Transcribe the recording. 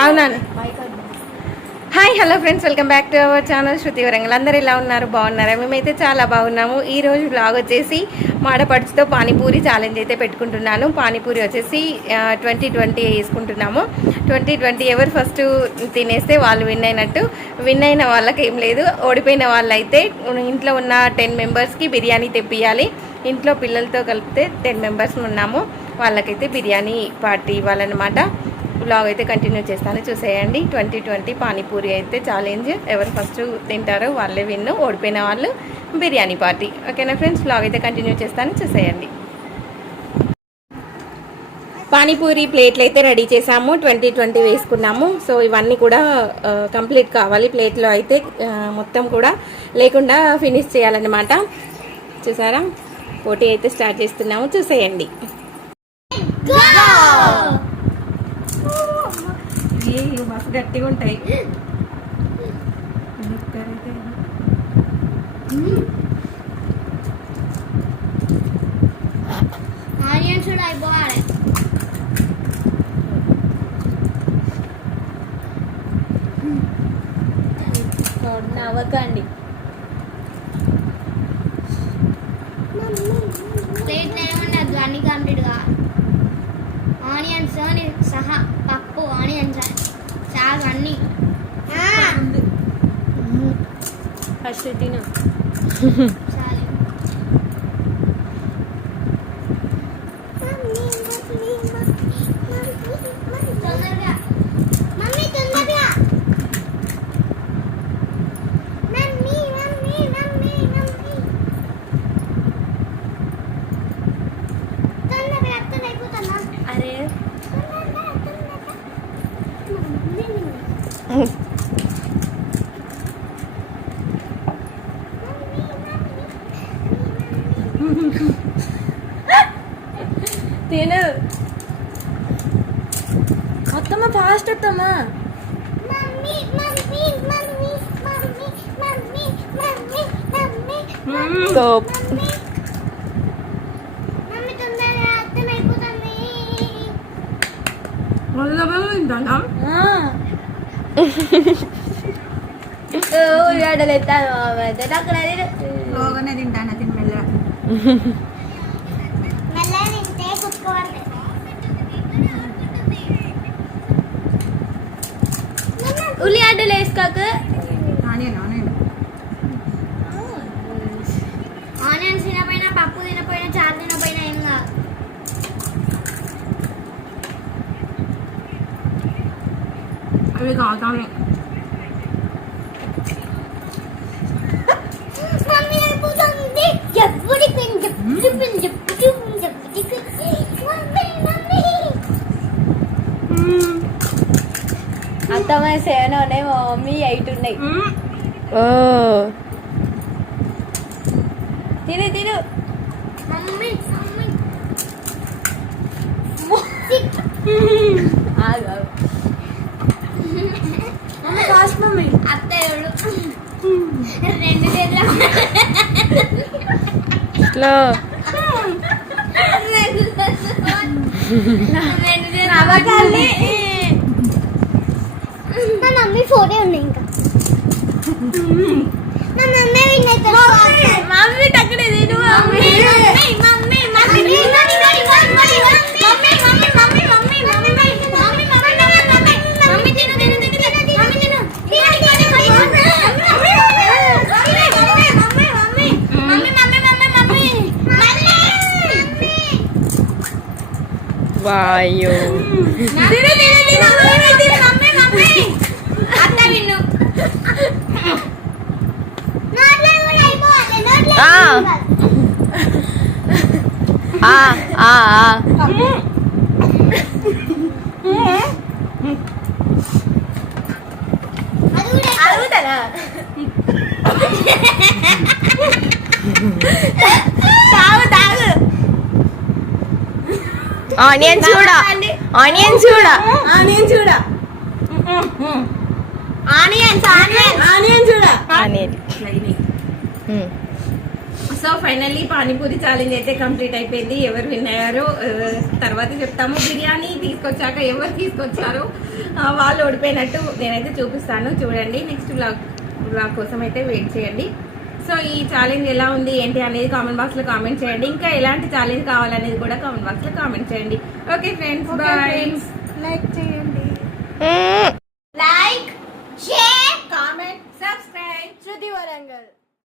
అవునా? Hi hello friends welcome back to our channel Shruti Warangal అందరు ఎలా ఉన్నారు? బాగున్నారా? మేమైతే చాలా బాగున్నాము. ఈ రోజు బ్లాగ్ వచ్చేసి మాడపడుచుతో పానీపూరి ఛాలెంజ్ అయితే పెట్టుకుంటున్నాను. పానీపూరి వచ్చేసి ట్వంటీ ట్వంటీ వేసుకుంటున్నాము. ట్వంటీ ట్వంటీ ఎవరు ఫస్ట్ తినేస్తే వాళ్ళు విన్ అయినట్టు. విన్ అయిన వాళ్ళకి ఏం లేదు. ఓడిపోయిన వాళ్ళైతే ఇంట్లో ఉన్న టెన్ మెంబర్స్కి బిర్యానీ తెప్పియాలి. ఇంట్లో పిల్లలతో కలిపితే టెన్ మెంబర్స్ ఉన్నాము. వాళ్ళకైతే బిర్యానీ పార్టీ ఇవ్వాలన్నమాట. బ్లాగ్ అయితే కంటిన్యూ చేస్తాను. చూసేయండి. ట్వంటీ ట్వంటీ పానీపూరి అయితే ఛాలెంజ్ ఎవరు ఫస్ట్ తింటారో వాళ్ళే విన్ను. ఓడిపోయిన వాళ్ళు బిర్యానీ పార్టీ. ఓకేనా ఫ్రెండ్స్ బ్లాగ్ అయితే కంటిన్యూ చేస్తాను. చూసేయండి. పానీపూరి ప్లేట్లు అయితే రెడీ చేసాము ట్వంటీ ట్వంటీ వేసుకున్నాము. సో ఇవన్నీ కూడా కంప్లీట్ కావాలి. ప్లేట్లో అయితే మొత్తం కూడా లేకుండా ఫినిష్ చేయాలన్నమాట. చూసారా? పోటీ అయితే స్టార్ట్ చేస్తున్నాము. చూసేయండి. మస్తు గట్టిగా ఉంటాయి. ఆనియన్స్ కూడా అయిపోవాలి నవ్వకండి. ప్లేట్ ఏమన్నది అన్ని కంప్లీట్గా. ఆనియన్స్ అని సహా పప్పు ఆనియన్స్ అన్ని ఫస్ట్ తిను తిను అత్తమ్మ ఫాస్ట్ అత్తమ్మ సోప్ తింటాను తింటాను ఉల్లిగడ్డలు వేసుకోక. Onion onion. ఆనియన్స్ తినపోయినా పప్పు తినపోయినా చారు తినపోయినా ఏం కాదు. అవి కావాలి అత్తమ్మ సెవెన్ ఉన్నాయి మా మమ్మీ ఎయిట్ ఉన్నాయి. ఓ. తిను తిను. Mummy mummy. మా మమ్మీ ఫోటో ఉన్నాయి తాగు తాగు ఆనియన్ చూడ ఆనియన్ చూడ ఆనియన్ చూడ. Onions onions. ఆనియన్. చూడ onion so finally panipuri challenge అయితే కంప్లీట్ అయిపోయింది. ఎవరు విన్ అయ్యారో ఆ, తర్వాత చెప్తాము. బిర్యానీ తీసుకొచ్చాక ఎవరు తీసుకొచ్చారో వాళ్ళు ఓడిపోయినట్టు నేనైతే చూపిస్తాను. చూడండి నెక్స్ట్ బ్లాగ్ బ్లాగ్ కోసం అయితే వెయిట్ చేయండి. సో ఈ ఛాలెంజ్ ఎలా ఉంది ఏంటి అనేది కామెంట్ బాక్స్లో కామెంట్ చేయండి. ఇంకా ఎలాంటి ఛాలెంజ్ కావాలనేది కూడా కామెంట్ బాక్స్లో కామెంట్ చేయండి. ఓకే ఫ్రెండ్స్ బాయ్ లైక్ చేయండి.